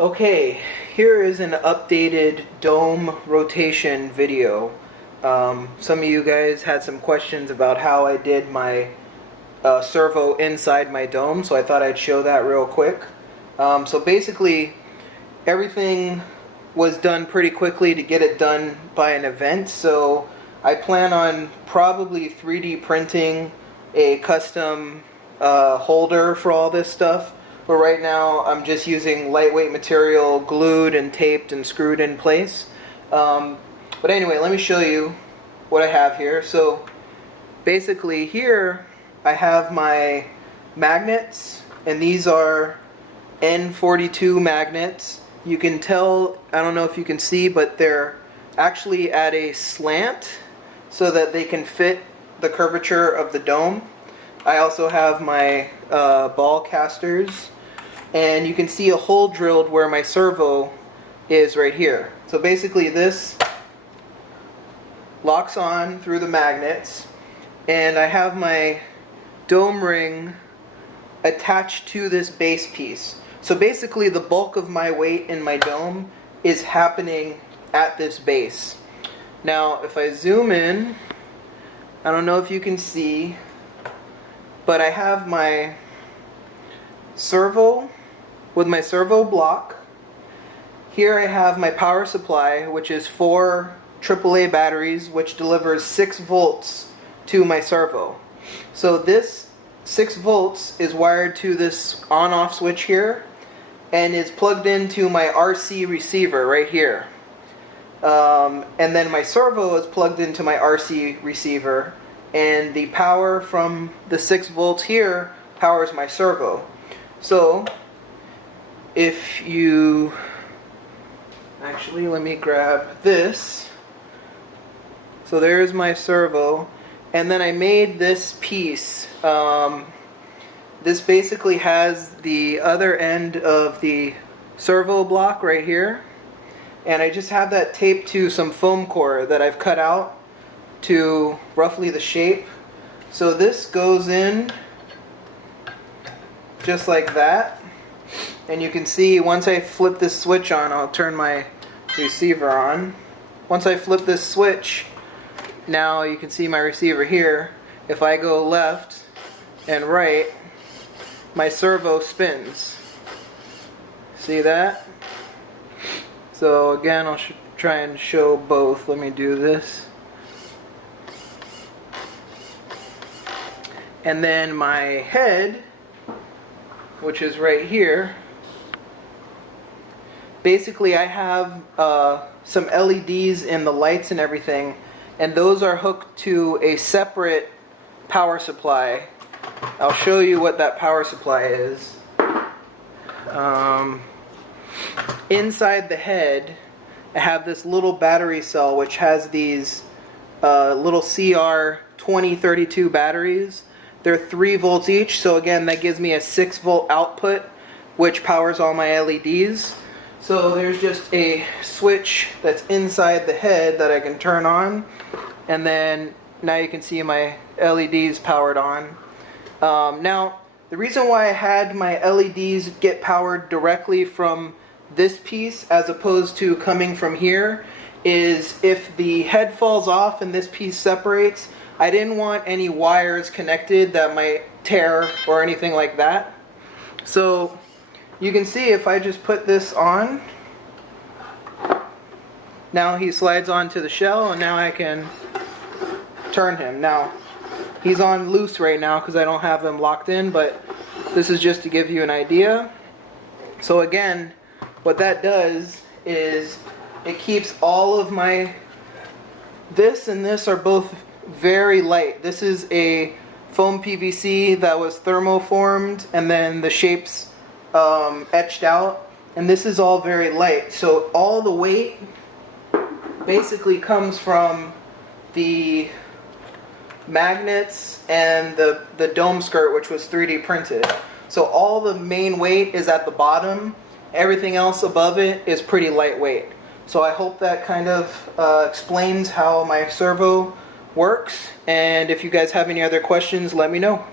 Okay, here is an updated dome rotation video. Some of you guys had some questions about how I did my servo inside my dome, so I thought I'd show that real quick. So basically, everything was done pretty quickly to get it done by an event, so I plan on probably 3D printing a custom holder for all this stuff. But right now I'm just using lightweight material glued and taped and screwed in place. But anyway, let me show you what I have here. So basically here I have my magnets, and these are N42 magnets. You can tell, I don't know if you can see, but they're actually at a slant so that they can fit the curvature of the dome. I also have my ball casters, and you can see a hole drilled where my servo is right here. So basically this locks on through the magnets, and I have my dome ring attached to this base piece. So basically the bulk of my weight in my dome is happening at this base. Now if I zoom in, I don't know if you can see, but I have my servo with my servo block. Here I have my power supply, which is 4 AAA batteries, which delivers 6 volts to my servo. So this 6 volts is wired to this on-off switch here and is plugged into my RC receiver right here. And then my servo is plugged into my RC receiver, and the power from the 6 volts here powers my servo. So if you actually, let me grab this. So there's my servo, and then I made this piece. This basically has the other end of the servo block right here, and I just have that taped to some foam core that I've cut out to roughly the shape. So this goes in just like that, and you can see once I flip this switch on, I'll turn my receiver on. Once I flip this switch, now you can see my receiver here. If I go left and right, my servo spins. See that? So again, I'll try and show both. Let me do this. And then my head, which is right here, basically I have some LEDs in the lights and everything, and those are hooked to a separate power supply. I'll show you what that power supply is. Inside the head I have this little battery cell which has these little CR2032 batteries. They're 3 volts each, so again that gives me a 6 volt output which powers all my LEDs. So there's just a switch that's inside the head that I can turn on, and then now you can see my LEDs powered on. Now the reason why I had my LEDs get powered directly from this piece as opposed to coming from here is if the head falls off and this piece separates, I didn't want any wires connected that might tear or anything like that. So you can see if I just put this on, now he slides onto the shell, and now I can turn him. Now he's on loose right now because I don't have him locked in, but this is just to give you an idea. So again, what that does is it keeps all of my, this and this are both very light. This is a foam PVC that was thermoformed and then the shapes etched out, and this is all very light. So all the weight basically comes from the magnets and the dome skirt, which was 3D printed. So all the main weight is at the bottom. Everything else above it is pretty lightweight. So I hope that kind of explains how my servo works, and if you guys have any other questions, let me know.